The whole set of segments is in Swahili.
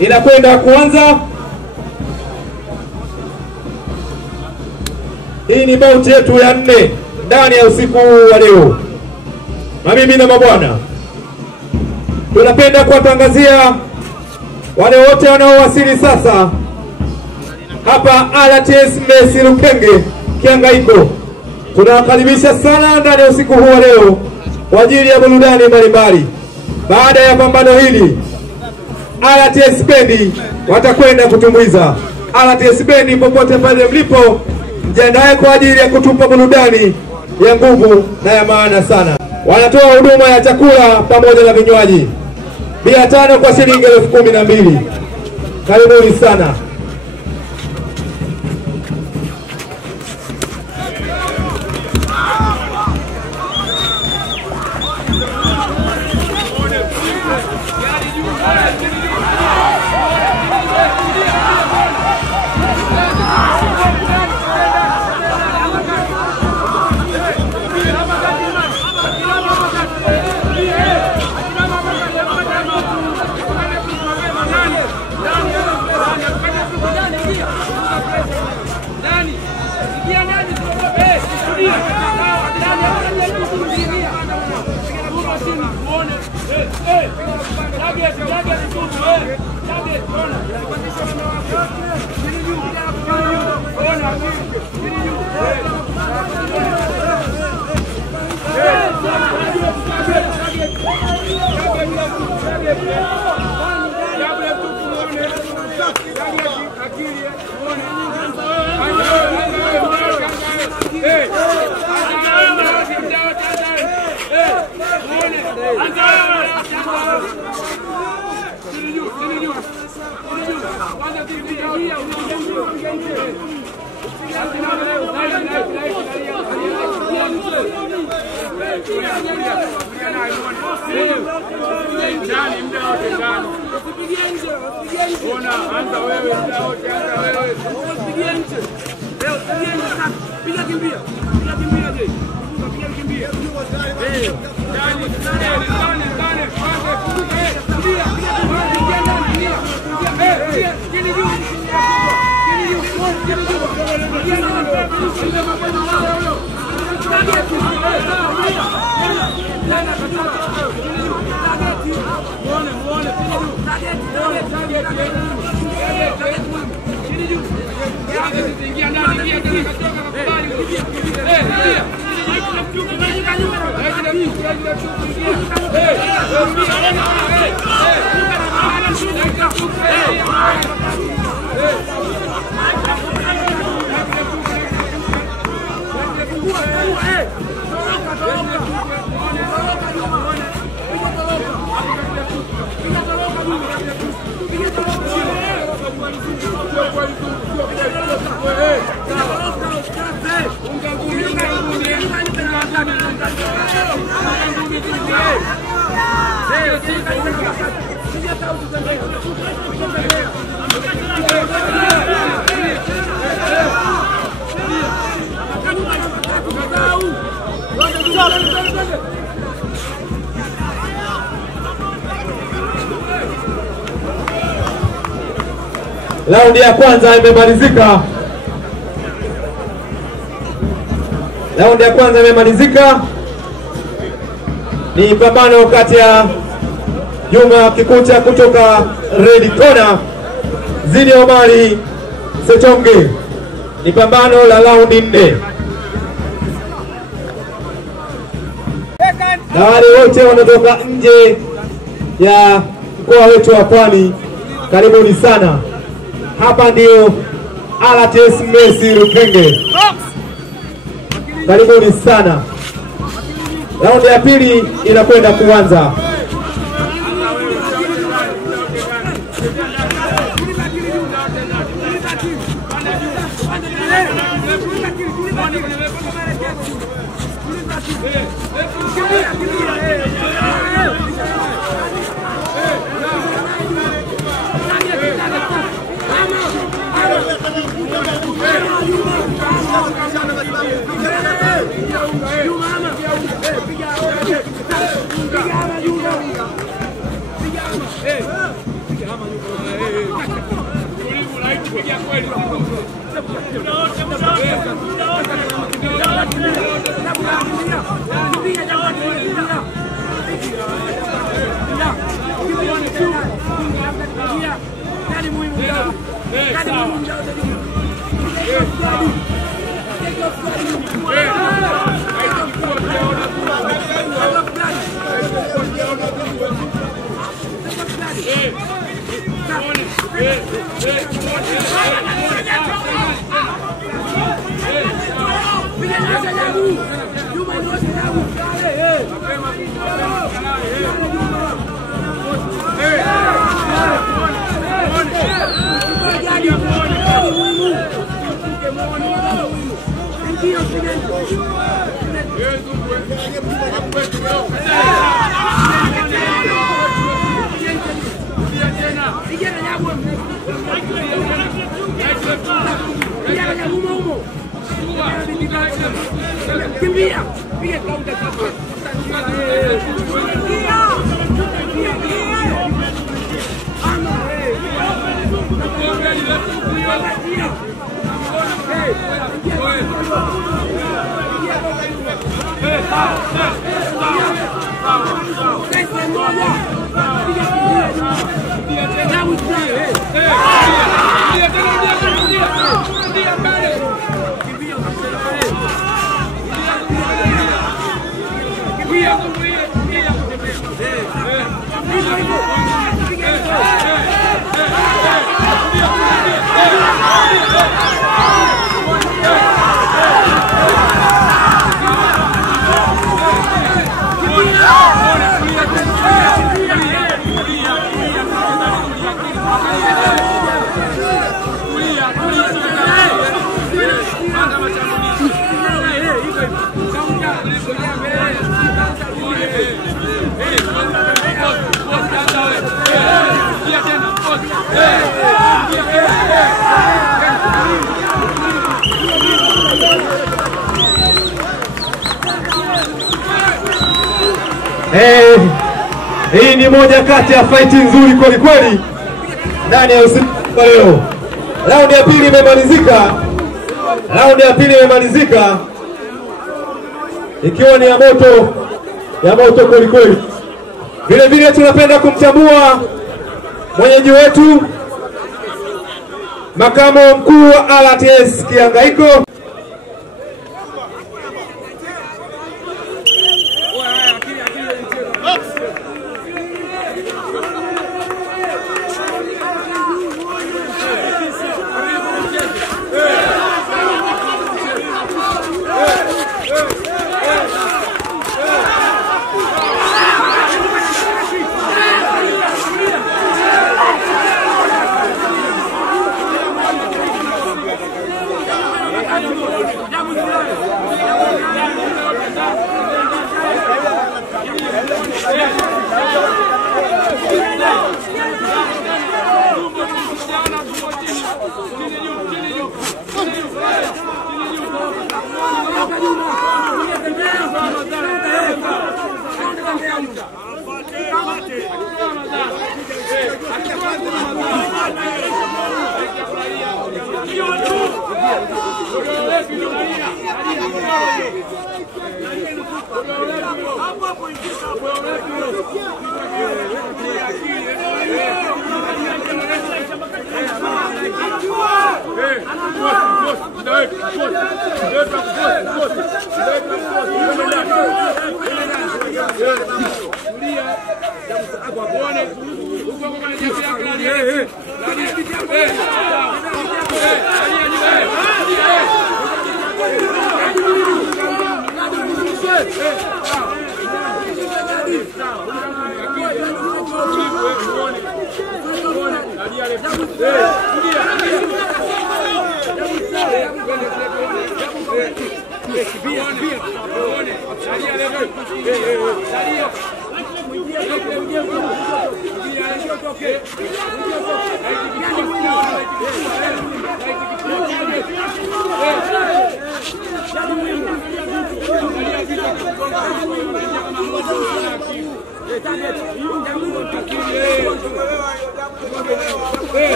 inakwenda kuanza. Hii ni bauti yetu ya 4 ndani ya usiku wa leo. Mabibi na mabwana, tunapenda kuwatangazia wale wote wanaowasili sasa hapa RTS Messi Lukenge Kihangaiko. Tunawakaribisha sana ndani ya usiku huu wa leo kwa ajili ya burudani mbalimbali. Baada ya pambano hili, RTS Bendi watakwenda kutumbuiza. RTS Bendi, popote pale mlipo, mjiandae kwa ajili ya kutupa burudani ya nguvu na ya maana sana. Wanatoa huduma ya chakula pamoja na vinywaji. Bia 5 kwa shilingi 12,000. Karibuni sana. Raundi ya kwanza imemalizika. Raundi ya kwanza imemalizika. Ni pambano kati ya Juma Kikucha kutoka Red Corner dhidi ya Omari Setonge. Ni pambano la raundi 4. Na wale wote wanatoka nje ya mkoa wetu wa Pwani, karibuni sana. Hapa ndio RTS Messi Lukenge. Karibuni sana. Raundi ya pili inakwenda kuanza. Hii ni moja kati ya fighti nzuri kweli kweli ndani ya usiku wa leo. Raundi ya pili imemalizika ikiwa ni ya moto kweli kweli. Vile vile tunapenda kumtambua mwenyeji wetu Makamo mkuu wa RTS Kihangaiko.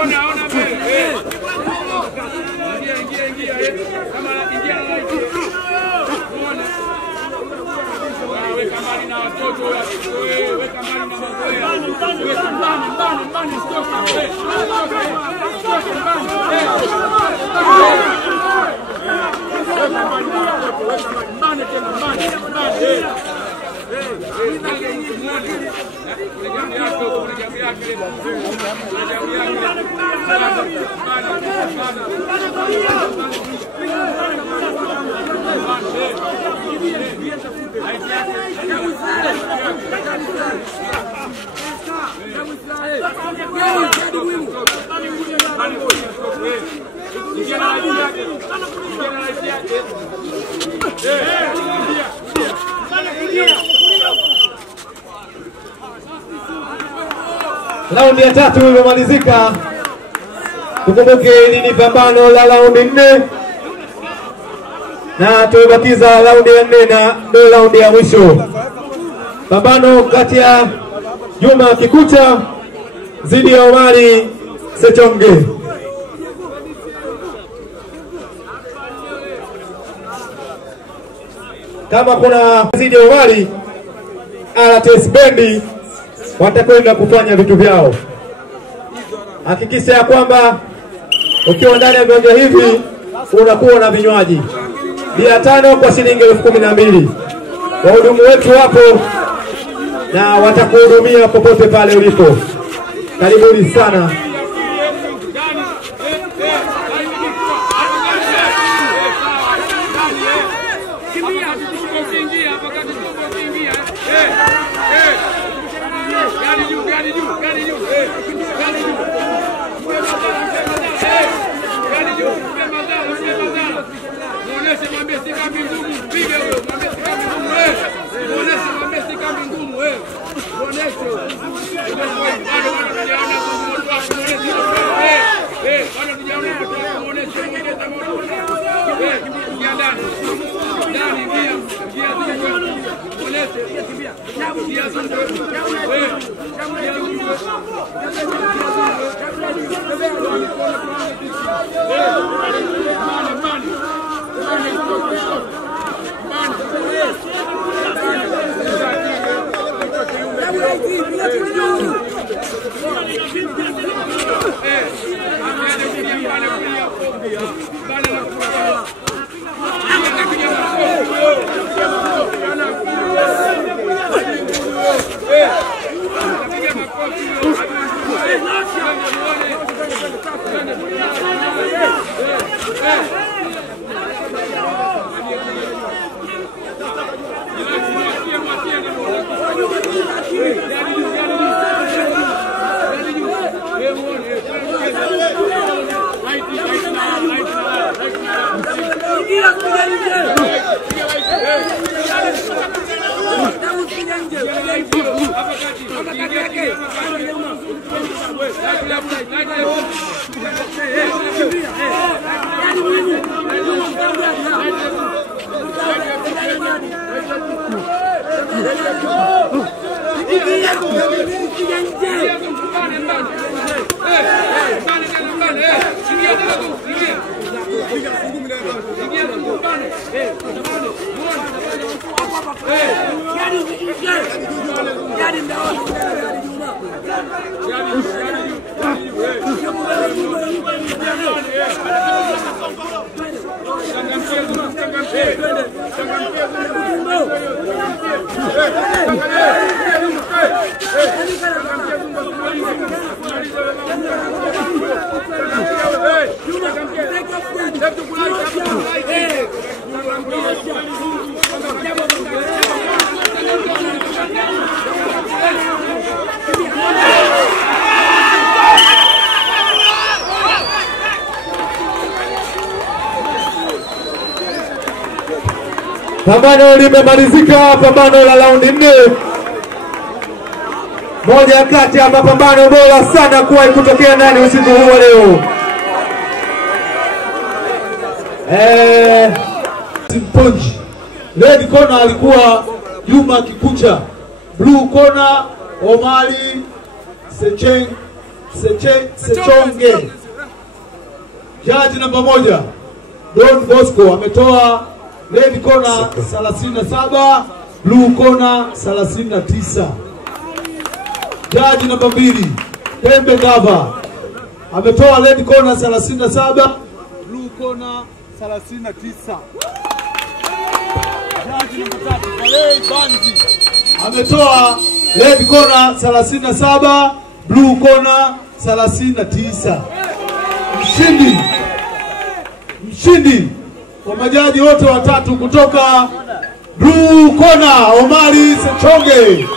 Ona kama anaingia na light. Unaona? Weka mbali na watoto, weka mbali na mazoea. Weka mbali stoka. Raundi ya 3 imemalizika. Tukumbuke hili ni pambano la raundi 4 na tumebakiza raundi ya 4 na ndio raundi ya mwisho. Pambano kati ya Juma Kikucha dhidi ya Omari Sechonge. Kama kuna dhidi ya Omari, RTS Bendi watakwenda kufanya vitu vyao. Hakikisha ya kwamba ukiwa ndani ya viwanja hivi unakuwa na vinywaji. Bia 5 kwa shilingi 12,000. Wahudumu wetu wapo na watakuhudumia popote pale ulipo. Karibuni sana. Pambano limemalizika, pambano la raundi 4. Moja kati ya mapambano bora sana kuwahi kutokea ndani usiku huu leo. Punch. Red corner alikuwa Juma Kikucha. Blue corner Omari Sechonge. Judge namba 1 Don Bosco ametoa red corner 37, blue corner 39. Jaji namba 2 Pembe Gava ametoa red corner 37, blue corner 39. Jaji namba 3 Valei Banzi ametoa red corner 37, blue corner 39. Mshindi kwa majaji wote watatu kutoka blue corner Omari Sechonge.